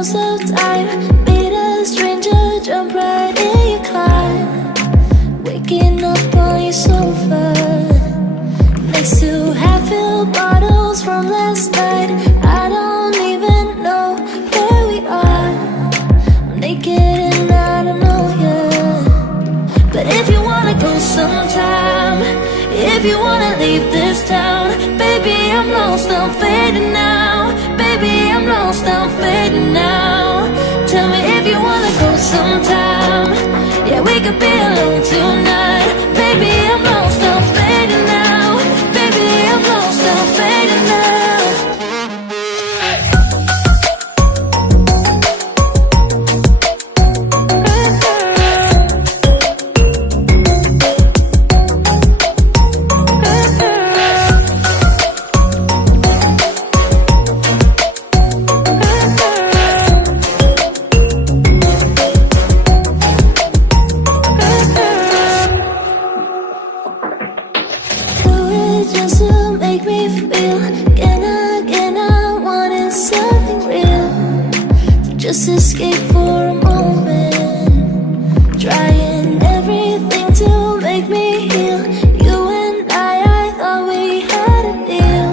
close of time. Meet a stranger, jump right in your car. Waking up on your sofa, next to half-filled bottles from last night. I don't even know where we are. I'm naked and I don't know you. But if you wanna go sometime, if you wanna leave this town, baby, I'm lost, I'm fading now. Baby, I'm lost, I'm fading now. Tell me if you wanna go sometime. Yeah, we could be alone tonight. Baby, I'm lost, I'm fading now. Baby, I'm lost, I'm fading now. Just to make me feel again, I wanted something real to just escape for a moment, trying everything to make me heal. You and I thought we had a deal.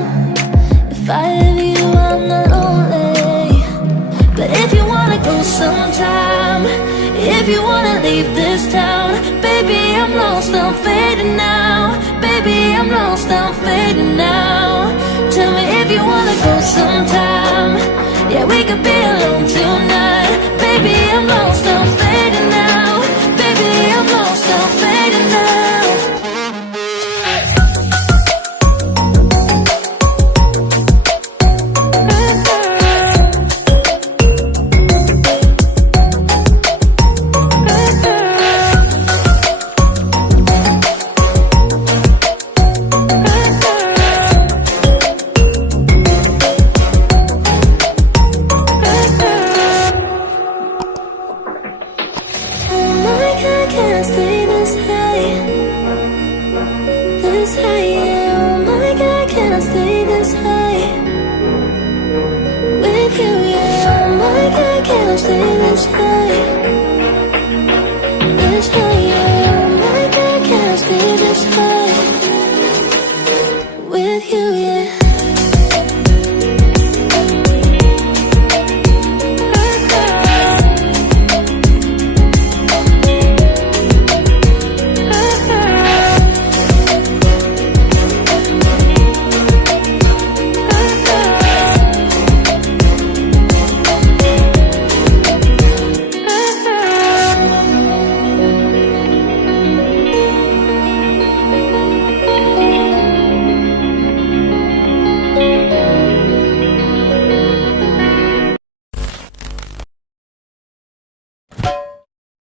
If I have you, I'm not lonely. But if you wanna go sometime, if you wanna leave this town, baby, I'm lost, I'm fading now. Baby, I'm lost, I'm fading now. Tell me if you wanna go sometime. Yeah, we could be alone tonight.